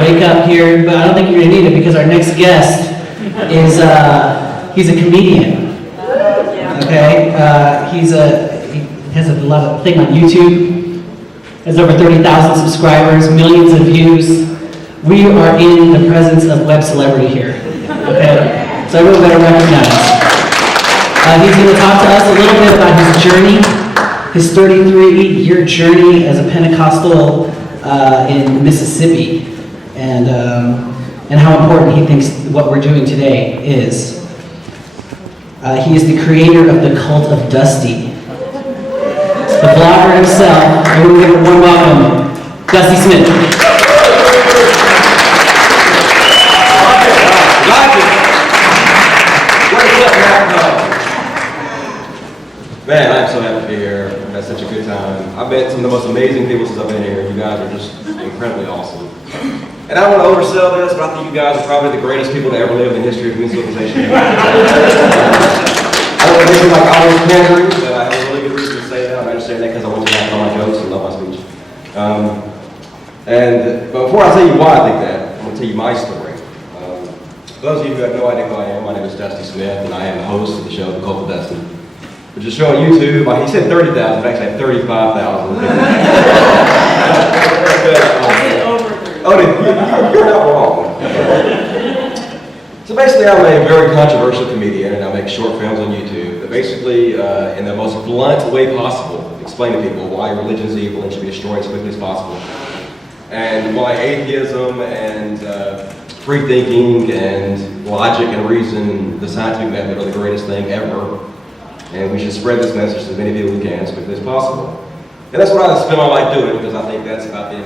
wake up here, but I don't think you're going to need it because our next guest is, he's a comedian. Okay? He has a lot of thing on YouTube. Has over 30,000 subscribers, millions of views. We are in the presence of web celebrity here. Okay? So everyone better recognize. He's going to talk to us a little bit about his journey, his 33-year journey as a Pentecostal in Mississippi, and how important he thinks what we're doing today is. He is the creator of the cult of Dusty. The blogger himself. Everyone give a warm welcome, Dusty Smith. Man, I'm so happy to be here. I've had such a good time. I've met some of the most amazing people since I've been here. You guys are just incredibly awesome. And I don't want to oversell this, but I think you guys are probably the greatest people to ever live in the history of human civilization. I don't think like I was pandering, but I have a really good reason to say that. I understand that because I want to laugh at all my jokes and love my speech. But before I tell you why I think that, I'm going to tell you my story. For those of you who have no idea who I am, my name is Dusty Smith, and I am the host of the show, The Cult of Dusty. Which is show on YouTube. He said 30,000, but actually I had 35,000. You're not wrong. So basically, I'm a very controversial comedian, and I make short films on YouTube that basically, in the most blunt way possible, explain to people why religion is evil and should be destroyed as quickly as possible, and why atheism and free thinking and logic and reason, the scientific method, are the greatest thing ever. And we should spread this message to as many people we can as quickly as possible. And that's what I spend my life doing, because I think that's about the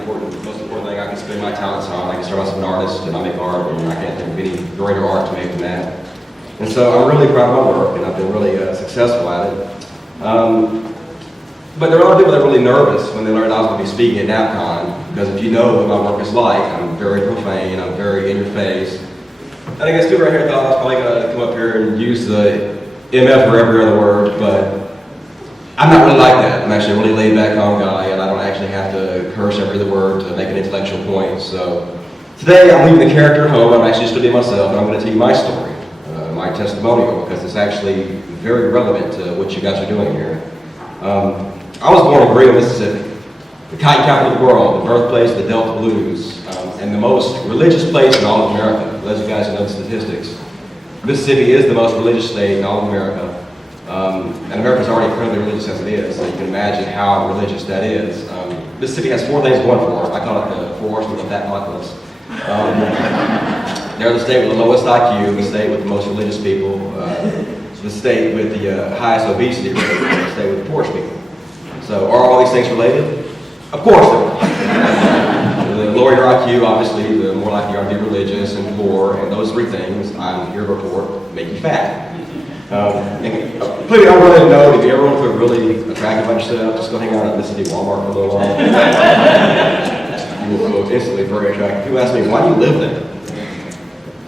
most important thing I can spend my talents on. I can start off as an artist, and I make art, and I can't think of any greater art to make than that. And so I'm really proud of my work, and I've been really successful at it. But there are a lot of people that are really nervous when they learned I was going to be speaking at NAPCON, because if you know what my work is like, I'm very profane, I'm very in your face. I think people right here thought I was probably going to come up here and use the MF for every other word, but I'm not really like that. I'm actually a really laid-back, calm guy, and I don't actually have to curse every other word to make an intellectual point. So today, I'm leaving the character at home. I'm actually just going to be myself, and I'm going to tell you my story, my testimonial, because it's actually very relevant to what you guys are doing here. I was born in Greenville, Mississippi, the cotton capital of the world, the birthplace of the Delta Blues, and the most religious place in all of America. For those of you guys who know the statistics, Mississippi is the most religious state in all of America, and America's already incredibly religious as it is, so you can imagine how religious that is. Mississippi has four things going for it. I call it the four horsemen of that apocalypse. They're the state with the lowest IQ, the state with the most religious people, the state with the highest obesity rate, the state with the poorest people. So are all these things related? Of course they are. The lower your IQ, obviously, the more likely you are to be religious and poor, and those three things, I'm here to report, make you fat. Clearly, I really know if you ever want to feel really attractive about yourself, just go hang out at Mississippi Walmart for a little while. You will feel instantly very attractive. People ask me, why do you live there?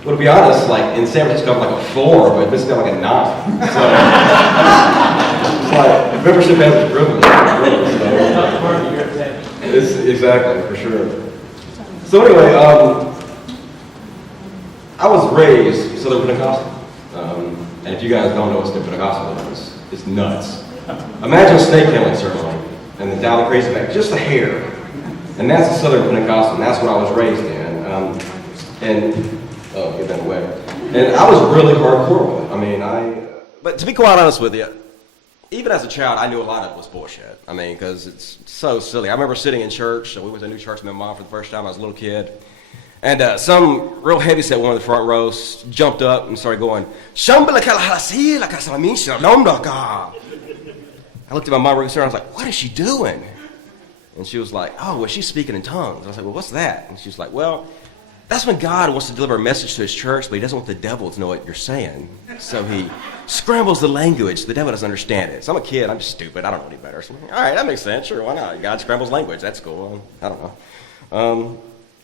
Well, to be honest, like in San Francisco, I'm like a 4, but Mississippi, I'm like a 9. So it's like membership has its privilege. It's exactly, for sure. So anyway, I was raised Southern Pentecostal. And if you guys don't know what Southern Pentecostal is, it's nuts. Imagine a snake handling ceremony, and the down the crazy back, just a hair. And that's a Southern Pentecostal, and that's what I was raised in. Get that away. And I was really hardcore with it. I mean, but to be quite honest with you, even as a child, I knew a lot of it was bullshit. I mean, because it's so silly. I remember sitting in church, so we went to a new church with my mom for the first time. I was a little kid. And some real heavyset one in the front row jumped up and started going, I looked at my mom and I was like, what is she doing? And she was like, oh, well, she's speaking in tongues. I was like, well, what's that? And she was like, well, that's when God wants to deliver a message to his church, but he doesn't want the devil to know what you're saying. So he scrambles the language so the devil doesn't understand it. So I'm a kid, I'm just stupid, I don't know any better. So I'm like, all right, that makes sense, sure, why not? God scrambles language, that's cool, I don't know.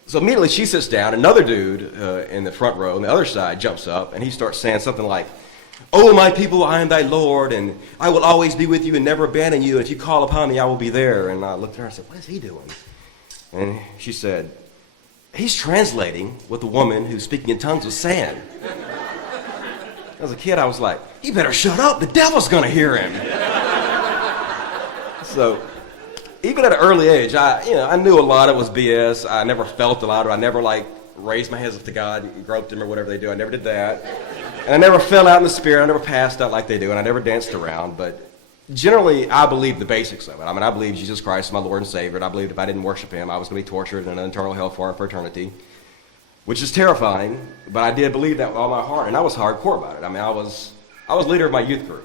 So immediately she sits down, another dude in the front row on the other side jumps up, and he starts saying something like, oh, my people, I am thy Lord, and I will always be with you and never abandon you. If you call upon me, I will be there. And I looked at her and said, what is he doing? And she said, he's translating what the woman who's speaking in tongues was saying. As a kid, I was like, he better shut up, the devil's gonna hear him. So, even at an early age, I knew a lot of it was BS. I never felt a lot of it. I never raised my hands up to God, groped him or whatever they do. I never did that. And I never fell out in the spirit. I never passed out like they do, and I never danced around. But generally, I believe the basics of it. I mean, I believe Jesus Christ is my Lord and Savior, and I believed if I didn't worship him, I was going to be tortured in an eternal hellfire for eternity, which is terrifying. But I did believe that with all my heart, and I was hardcore about it. I mean, I was leader of my youth group.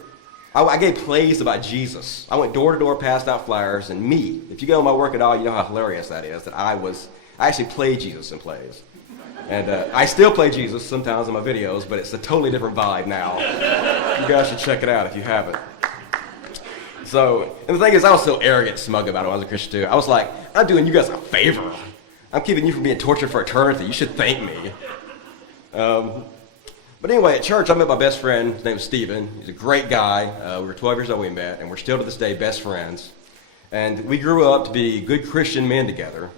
I gave plays about Jesus. I went door to door, passed out flyers, and me. If you go to my work at all, you know how hilarious that is. That I actually played Jesus in plays. And I still play Jesus sometimes in my videos, but it's a totally different vibe now. You guys should check it out if you haven't. So, and the thing is, I was so arrogant, smug about it when I was a Christian too. I was like, I'm doing you guys a favor. I'm keeping you from being tortured for eternity. You should thank me. But anyway, at church, I met my best friend. His name was Steven. He's a great guy. We were 12 years old when we met, and we're still to this day best friends. And we grew up to be good Christian men together.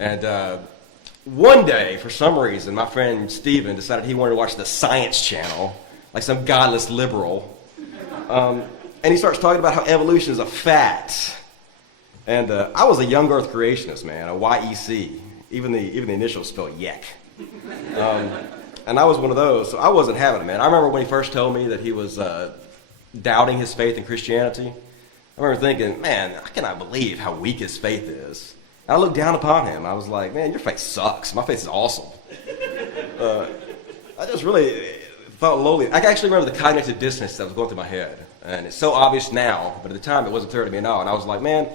And one day, for some reason, my friend Steven decided he wanted to watch the Science Channel, like some godless liberal. And he starts talking about how evolution is a fact. And I was a young Earth creationist, man, a YEC. Even the initials spell YEC. And I was one of those, so I wasn't having it, man. I remember when he first told me that he was doubting his faith in Christianity. I remember thinking, man, I cannot believe how weak his faith is. And I looked down upon him. I was like, man, your faith sucks. My faith is awesome. I just really felt lowly. I actually remember the cognitive dissonance that was going through my head. And it's so obvious now, but at the time it wasn't clear to me at all. And I was like, man,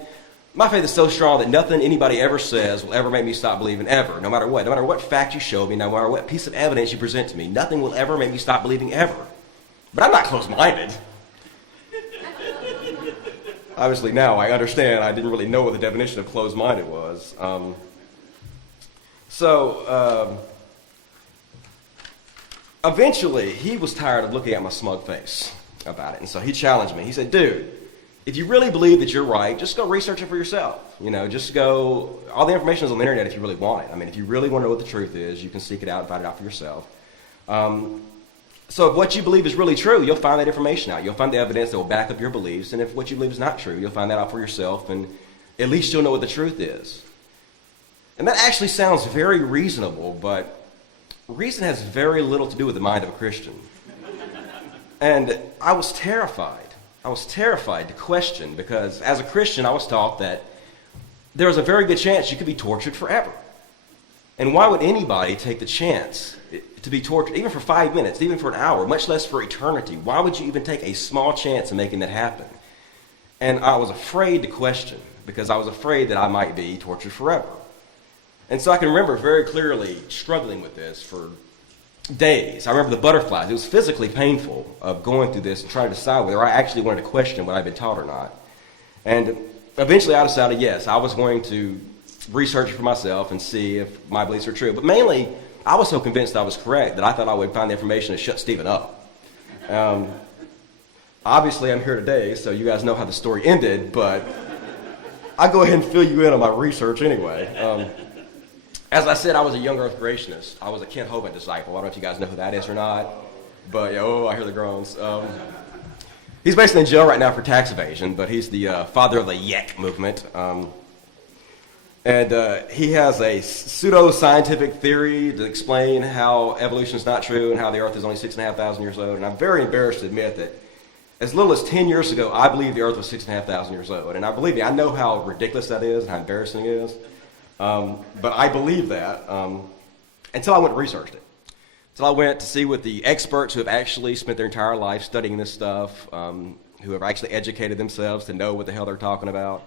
my faith is so strong that nothing anybody ever says will ever make me stop believing, ever. No matter what. No matter what fact you show me, no matter what piece of evidence you present to me, nothing will ever make me stop believing, ever. But I'm not closed-minded. Obviously now I understand. I didn't really know what the definition of closed-minded was. Eventually, he was tired of looking at my smug face about it. And so he challenged me. He said, dude, if you really believe that you're right, just go research it for yourself. Just go, all the information is on the internet if you really want it. I mean, if you really want to know what the truth is, you can seek it out and find it out for yourself. So if what you believe is really true, you'll find that information out. You'll find the evidence that will back up your beliefs. And if what you believe is not true, you'll find that out for yourself, and at least you'll know what the truth is. And that actually sounds very reasonable, but reason has very little to do with the mind of a Christian. And I was terrified. I was terrified to question, because as a Christian, I was taught that there was a very good chance you could be tortured forever. And why would anybody take the chance to be tortured, even for 5 minutes, even for an hour, much less for eternity? Why would you even take a small chance of making that happen? And I was afraid to question, because I was afraid that I might be tortured forever. And so I can remember very clearly struggling with this for days. I remember the butterflies. It was physically painful of going through this and trying to decide whether I actually wanted to question what I'd been taught or not. And eventually I decided, yes, I was going to research it for myself and see if my beliefs are true. But mainly, I was so convinced I was correct that I thought I would find the information to shut Stephen up. Obviously, I'm here today, so you guys know how the story ended, but I'll go ahead and fill you in on my research anyway. As I said, I was a young Earth creationist. I was a Kent Hovind disciple. I don't know if you guys know who that is or not, but I hear the groans. He's basically in jail right now for tax evasion, but he's the father of the YEC movement. And he has a pseudo-scientific theory to explain how evolution is not true and how the Earth is only 6,500 years old. And I'm very embarrassed to admit that as little as 10 years ago, I believed the Earth was 6,500 years old. And I believe me, I know how ridiculous that is and how embarrassing it is. But I believe that until I went and researched it. Until I went to see what the experts who have actually spent their entire life studying this stuff, who have actually educated themselves to know what the hell they're talking about.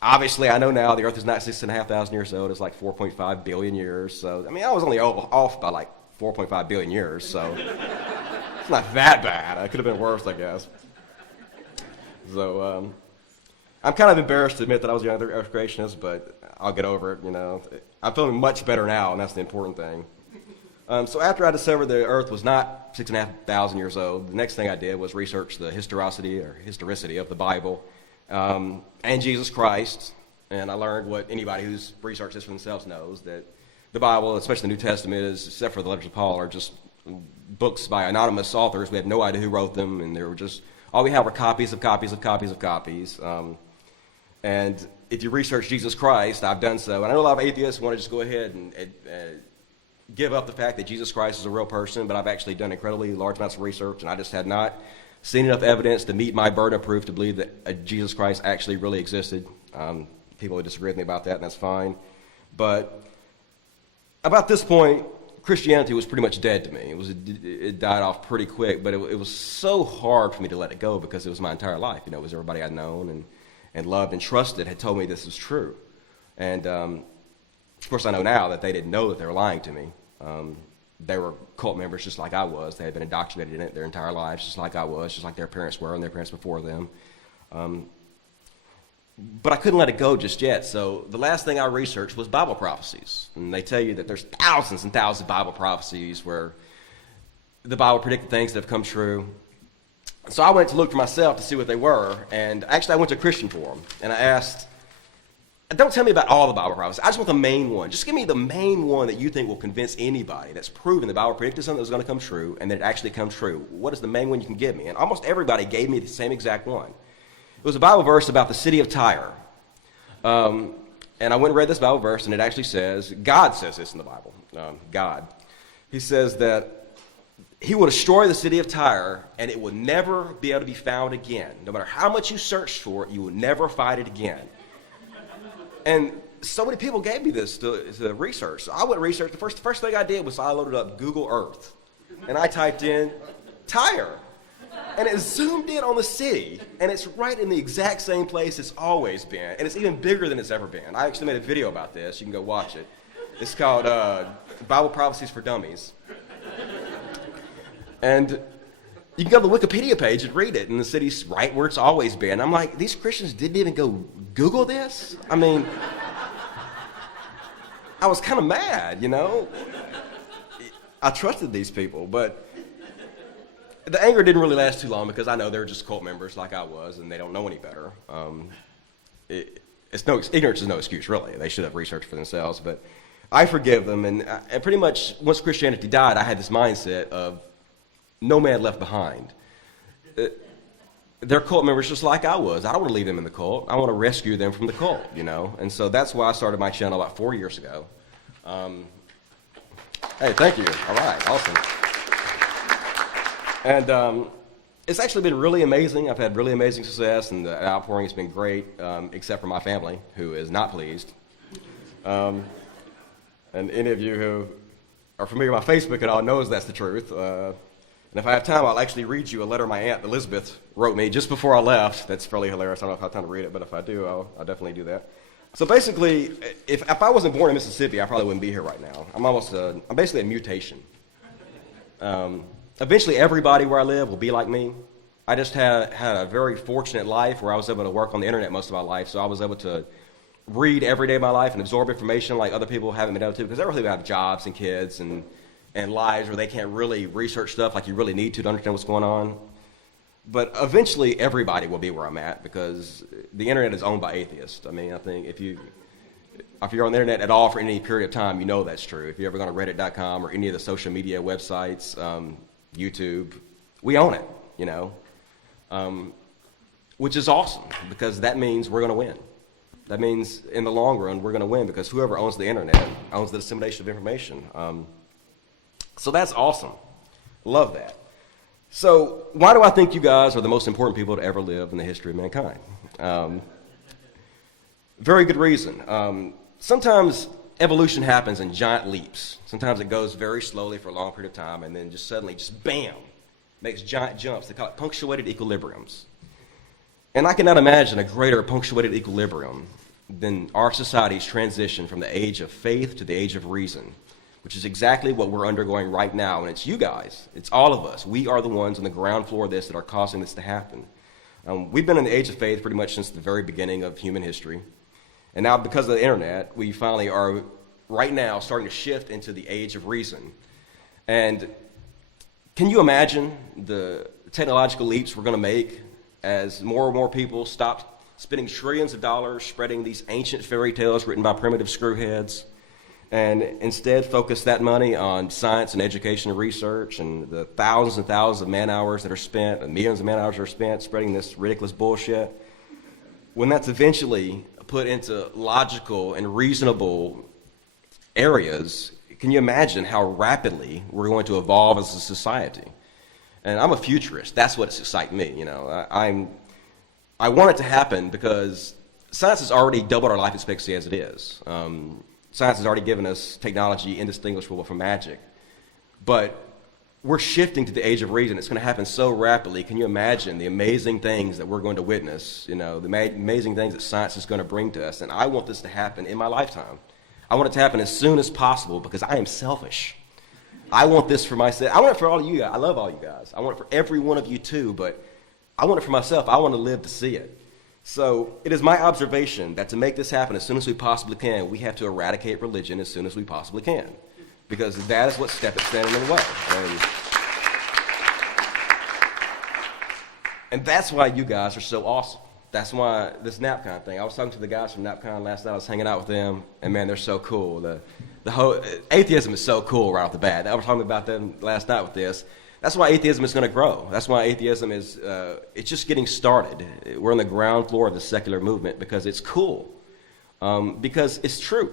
Obviously, I know now the Earth is not 6,500 years old. It's like 4.5 billion years. So, I mean, I was only off by like 4.5 billion years. So, it's not that bad. It could have been worse, I guess. So, I'm kind of embarrassed to admit that I was a young Earth creationist, but I'll get over it, I'm feeling much better now, and that's the important thing. So after I discovered the Earth was not 6,500 years old, the next thing I did was research the historicity of the Bible and Jesus Christ. And I learned what anybody who's researched this for themselves knows, that the Bible, especially the New Testament, is, except for the letters of Paul, are just books by anonymous authors. We have no idea who wrote them, and they were just, all we have are copies of copies of copies of copies. And if you research Jesus Christ, I've done so, and I know a lot of atheists want to just go ahead and give up the fact that Jesus Christ is a real person, but I've actually done incredibly large amounts of research, and I just had not seen enough evidence to meet my burden of proof to believe that Jesus Christ actually really existed. People would disagree with me about that, and that's fine. But about this point, Christianity was pretty much dead to me. It died off pretty quick, but it was so hard for me to let it go because it was my entire life. You know, it was everybody I'd known and loved and trusted had told me this was true. And of course, I know now that they didn't know that they were lying to me. They were cult members just like I was. They had been indoctrinated in it their entire lives, just like I was, just like their parents were and their parents before them. But I couldn't let it go just yet. So the last thing I researched was Bible prophecies. And they tell you that there's thousands and thousands of Bible prophecies where the Bible predicted things that have come true. So I went to look for myself to see what they were. And actually I went to a Christian forum and I asked, don't tell me about all the Bible prophecies. I just want the main one. Just give me the main one that you think will convince anybody that's proven the Bible predicted something that was going to come true and that it actually comes true. What is the main one you can give me? And almost everybody gave me the same exact one. It was a Bible verse about the city of Tyre. And I went and read this Bible verse, and it actually says, God says this in the Bible, God. He says that he will destroy the city of Tyre, and it will never be able to be found again. No matter how much you search for it, you will never find it again. And so many people gave me this to research. So I went and researched. The first thing I did was I loaded up Google Earth, and I typed in Tyre. And it zoomed in on the city, and it's right in the exact same place it's always been, and it's even bigger than it's ever been. I actually made a video about this. You can go watch it. It's called Bible Prophecies for Dummies. And you can go to the Wikipedia page and read it, and the city's right where it's always been. I'm like, these Christians didn't even go Google this? I mean, I was kind of mad, you know? I trusted these people, but the anger didn't really last too long because I know they're just cult members like I was, and they don't know any better. Ignorance is no excuse, really. They should have researched for themselves, but I forgive them. And pretty much once Christianity died, I had this mindset of no man left behind. They're cult members just like I was. I don't want to leave them in the cult. I want to rescue them from the cult, you know. And so that's why I started my channel about 4 years ago. Hey, thank you. All right, awesome. And it's actually been really amazing. I've had really amazing success, and the outpouring has been great, except for my family, who is not pleased. And any of you who are familiar with my Facebook and all knows that's the truth. And if I have time, I'll actually read you a letter my Aunt Elizabeth wrote me just before I left. That's fairly hilarious. I don't know if I have time to read it, but if I do, I'll definitely do that. So basically, if I wasn't born in Mississippi, I probably wouldn't be here right now. I'm basically a mutation. Eventually, everybody where I live will be like me. I just had a very fortunate life where I was able to work on the internet most of my life, so I was able to read every day of my life and absorb information like other people haven't been able to, because they really have jobs and kids and lives where they can't really research stuff like you really need to understand what's going on. But eventually, everybody will be where I'm at because the internet is owned by atheists. I mean, I think if you're on the internet at all for any period of time, you know that's true. If you ever go to reddit.com or any of the social media websites, YouTube, we own it, you know, which is awesome because that means we're going to win. That means in the long run, we're going to win because whoever owns the internet owns the dissemination of information. So that's awesome. Love that. So why do I think you guys are the most important people to ever live in the history of mankind? Very good reason. Sometimes evolution happens in giant leaps. Sometimes it goes very slowly for a long period of time and then just suddenly, just bam, makes giant jumps. They call it punctuated equilibriums. And I cannot imagine a greater punctuated equilibrium than our society's transition from the age of faith to the age of reason, which is exactly what we're undergoing right now. And it's you guys. It's all of us. We are the ones on the ground floor of this that are causing this to happen. We've been in the age of faith pretty much since the very beginning of human history. And now because of the internet, we finally are right now starting to shift into the age of reason. And can you imagine the technological leaps we're going to make as more and more people stop spending trillions of dollars spreading these ancient fairy tales written by primitive screwheads and instead focus that money on science and education and research and the thousands and thousands of man-hours that are spent and millions of man-hours that are spent spreading this ridiculous bullshit, when that's eventually put into logical and reasonable areas, can you imagine how rapidly we're going to evolve as a society? And I'm a futurist. That's what excites me. You know, I want it to happen because science has already doubled our life expectancy as it is. Science has already given us technology indistinguishable from magic. But we're shifting to the age of reason. It's going to happen so rapidly. Can you imagine the amazing things that we're going to witness? You know, the amazing things that science is going to bring to us. And I want this to happen in my lifetime. I want it to happen as soon as possible because I am selfish. I want this for myself. I want it for all of you guys. I love all you guys. I want it for every one of you too, but I want it for myself. I want to live to see it. So it is my observation that to make this happen as soon as we possibly can, we have to eradicate religion as soon as we possibly can, because that is what's standing in the way. And that's why you guys are so awesome. That's why this NAPCON thing. I was talking to the guys from NAPCON last night. I was hanging out with them, and man, they're so cool. The whole atheism is so cool right off the bat. I was talking about them last night with this. That's why atheism is going to grow. That's why atheism is, it's just getting started. We're on the ground floor of the secular movement because it's cool, because it's true.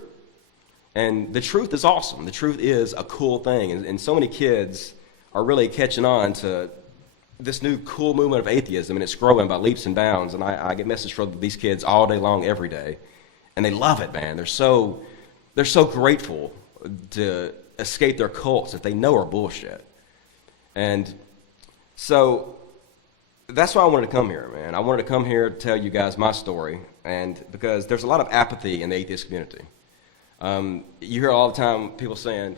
And the truth is awesome. The truth is a cool thing. And so many kids are really catching on to this new cool movement of atheism, and it's growing by leaps and bounds. And I get messages from these kids all day long, every day. And they love it, man. They're so grateful to escape their cults that they know are bullshit. And so that's why I wanted to come here, man. I wanted to come here to tell you guys my story, and because there's a lot of apathy in the atheist community. You hear all the time people saying,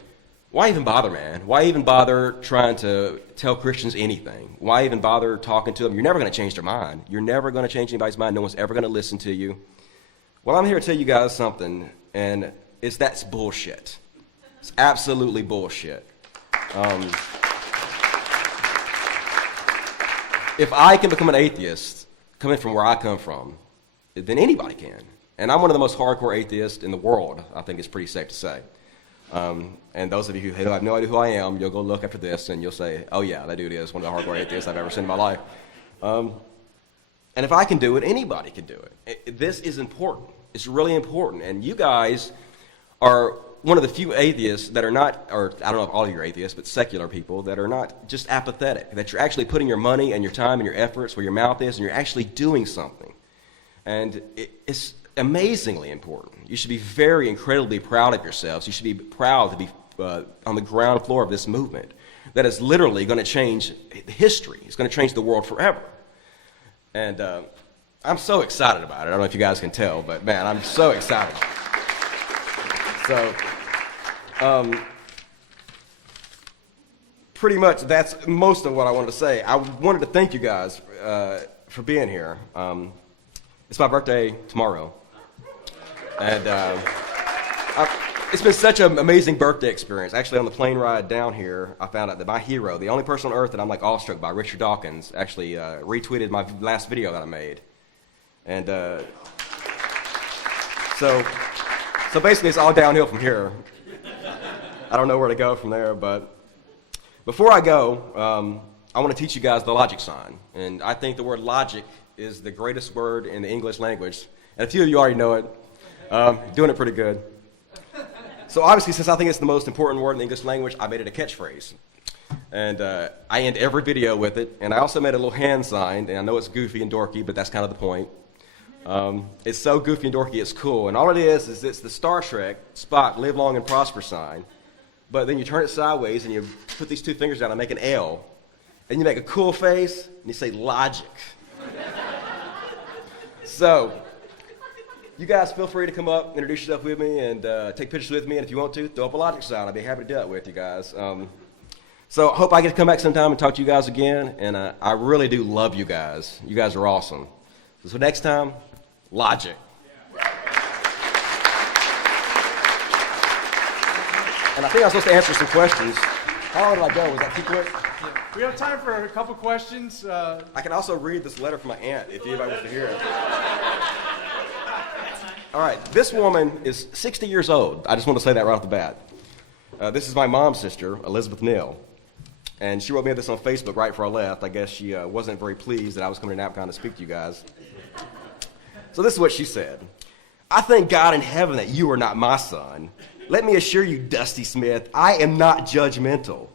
why even bother, man? Why even bother trying to tell Christians anything? Why even bother talking to them? You're never going to change their mind. You're never going to change anybody's mind. No one's ever going to listen to you. Well, I'm here to tell you guys something, and that's bullshit. It's absolutely bullshit. If I can become an atheist, coming from where I come from, then anybody can. And I'm one of the most hardcore atheists in the world, I think it's pretty safe to say. And those of you who have no idea who I am, you'll go look after this and you'll say, oh yeah, that dude is one of the hardcore atheists I've ever seen in my life. And if I can do it, anybody can do it. This is important. It's really important. And you guys are one of the few atheists that are not, or I don't know if all of you are atheists, but secular people that are not just apathetic, that you're actually putting your money and your time and your efforts where your mouth is, and you're actually doing something. And it's amazingly important. You should be very incredibly proud of yourselves. You should be proud to be on the ground floor of this movement that is literally going to change history. It's going to change the world forever. And I'm so excited about it. I don't know if you guys can tell, but man, I'm so excited. So, pretty much that's most of what I wanted to say. I wanted to thank you guys for being here. It's my birthday tomorrow. And it's been such an amazing birthday experience. Actually, on the plane ride down here, I found out that my hero, the only person on earth that I'm like awestruck by, Richard Dawkins, actually retweeted my last video that I made. And so basically it's all downhill from here. I don't know where to go from there, but before I go, I want to teach you guys the logic sign. And I think the word logic is the greatest word in the English language. And a few of you already know it. Doing it pretty good. So obviously, since I think it's the most important word in the English language, I made it a catchphrase. And I end every video with it. And I also made a little hand sign. And I know it's goofy and dorky, but that's kind of the point. It's so goofy and dorky, it's cool. And all it is it's the Star Trek Spock live long and prosper sign. But then you turn it sideways and you put these two fingers down and make an L. And you make a cool face and you say logic. So, you guys feel free to come up, introduce yourself with me, and take pictures with me. And if you want to, throw up a logic sign. I'd be happy to do that with you guys. So I hope I get to come back sometime and talk to you guys again. And I really do love you guys. You guys are awesome. So next time, logic. And I think I'm supposed to answer some questions. How long did I go? Was that too quick? Yeah. We have time for a couple questions. I can also read this letter from my aunt if anybody wants to hear it. All right, this woman is 60 years old. I just want to say that right off the bat. This is my mom's sister, Elizabeth Neal. And she wrote me this on Facebook right before I left. I guess she wasn't very pleased that I was coming to NAPCON to speak to you guys. So this is what she said. I thank God in heaven that you are not my son. Let me assure you, Dusty Smith, I am not judgmental.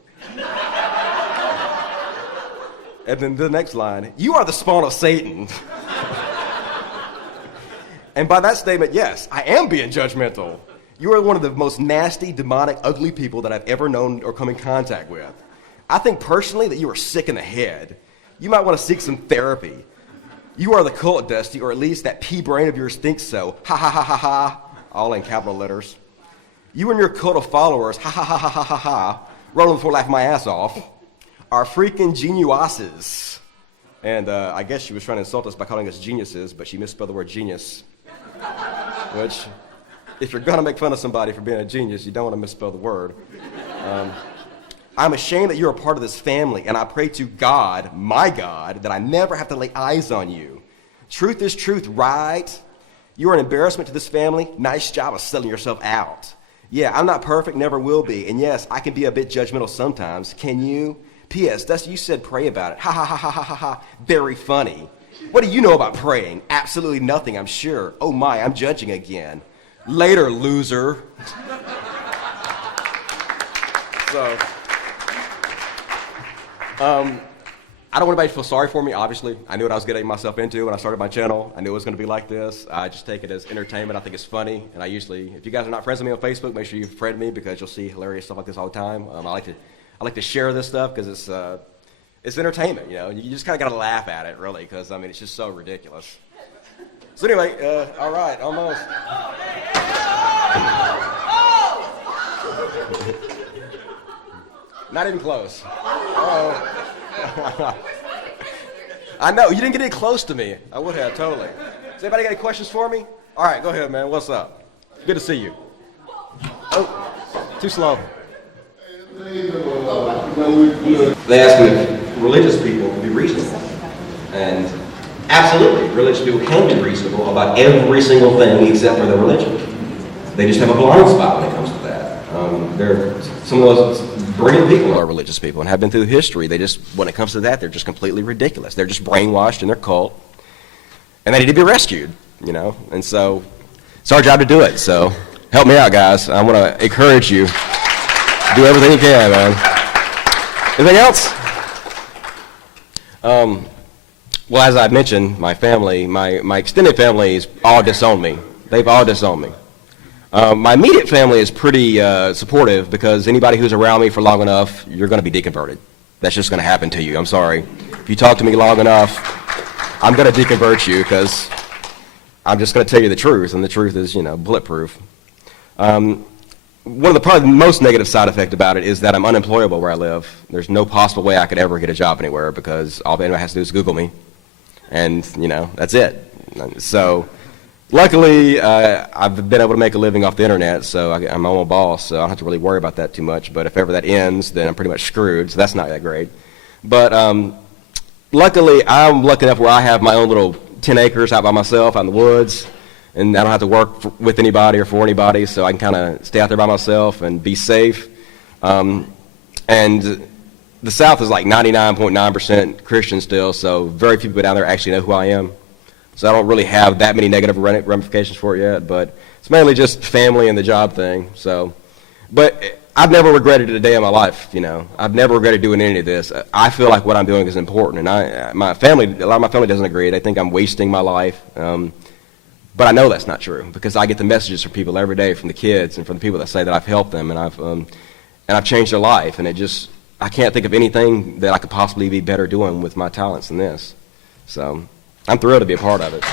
And then the next line, you are the spawn of Satan. And by that statement, yes, I am being judgmental. You are one of the most nasty, demonic, ugly people that I've ever known or come in contact with. I think personally that you are sick in the head. You might want to seek some therapy. You are the cult, Dusty, or at least that pea brain of yours thinks so. Ha ha ha ha ha, all in capital letters. You and your cult of followers, ha ha ha ha ha ha ha, rolling the floor laughing my ass off, are freaking geniuses. And I guess she was trying to insult us by calling us geniuses, but she misspelled the word genius. Which, if you're going to make fun of somebody for being a genius, you don't want to misspell the word. I'm ashamed that you're a part of this family, and I pray to God, my God, that I never have to lay eyes on you. Truth is truth, right? You are an embarrassment to this family. Nice job of selling yourself out. Yeah, I'm not perfect, never will be. And yes, I can be a bit judgmental sometimes. Can you? P.S. Dusty, you said pray about it. Ha ha ha ha ha ha ha. Very funny. What do you know about praying? Absolutely nothing, I'm sure. Oh my, I'm judging again. Later, loser. So, I don't want anybody to feel sorry for me, obviously. I knew what I was getting myself into when I started my channel. I knew it was going to be like this. I just take it as entertainment. I think it's funny. And I usually, if you guys are not friends with me on Facebook, make sure you friend me because you'll see hilarious stuff like this all the time. I like to share this stuff because it's entertainment, you know. You just kind of got to laugh at it, really, because, I mean, it's just so ridiculous. So anyway, all right, almost. Not even close. I know, you didn't get any close to me. I would have, totally. Does anybody got any questions for me? All right, go ahead, man. What's up? Good to see you. Oh, too slow. They asked me if religious people can be reasonable. And absolutely, religious people can be reasonable about every single thing except for their religion. They just have a blind spot when it comes to that. They're some of those brilliant people are religious people and have been through history. They just, when it comes to that, they're just completely ridiculous. They're just brainwashed in their cult. And they need to be rescued, you know. And so it's our job to do it. So help me out, guys. I want to encourage you. Do everything you can, man. Anything else? Well, as I mentioned, my family, my extended family is all disowned me. They've all disowned me. My immediate family is pretty supportive because anybody who's around me for long enough, you're going to be deconverted. That's just going to happen to you. I'm sorry. If you talk to me long enough, I'm going to deconvert you because I'm just going to tell you the truth, and the truth is, you know, bulletproof. One of the probably most negative side effect about it is that I'm unemployable where I live. There's no possible way I could ever get a job anywhere because all anybody has to do is Google me, and you know that's it. So, luckily, I've been able to make a living off the internet, so I'm my own boss, so I don't have to really worry about that too much. But if ever that ends, then I'm pretty much screwed. So that's not that great. But luckily, I'm lucky enough where I have my own little 10 acres out by myself out in the woods. And I don't have to work with anybody or for anybody, so I can kind of stay out there by myself and be safe. And the South is like 99.9% Christian still, so very few people down there actually know who I am. So I don't really have that many negative ramifications for it yet, but it's mainly just family and the job thing. So, but I've never regretted it a day in my life, you know. I've never regretted doing any of this. I feel like what I'm doing is important, and a lot of my family doesn't agree. They think I'm wasting my life. But I know that's not true because I get the messages from people every day, from the kids and from the people that say that I've helped them and I've changed their life. And I can't think of anything that I could possibly be better doing with my talents than this. So I'm thrilled to be a part of it.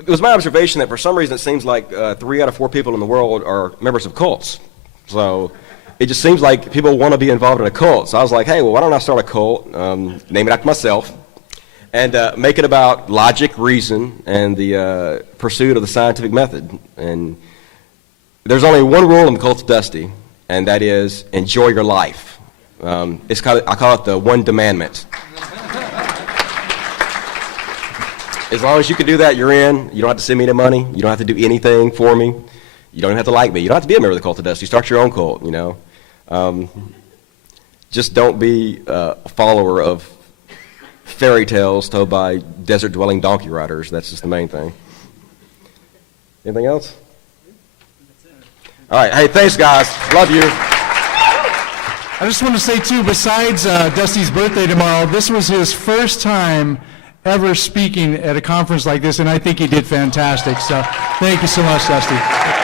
It was my observation that for some reason it seems like 3 out of 4 people in the world are members of cults. So it just seems like people want to be involved in a cult. So I was like, hey, well, why don't I start a cult, name it after myself, and make it about logic, reason, and the pursuit of the scientific method. And there's only one rule in the cult of Dusty, and that is enjoy your life. I call it the one demandment. As long as you can do that, you're in. You don't have to send me any money. You don't have to do anything for me. You don't even have to like me. You don't have to be a member of the Cult of Dust. You start your own cult, you know. Just don't be a follower of fairy tales told by desert-dwelling donkey riders. That's just the main thing. Anything else? All right. Hey, thanks, guys. Love you. I just want to say, too, besides Dusty's birthday tomorrow, this was his first time ever speaking at a conference like this, and I think he did fantastic. So thank you so much, Dusty.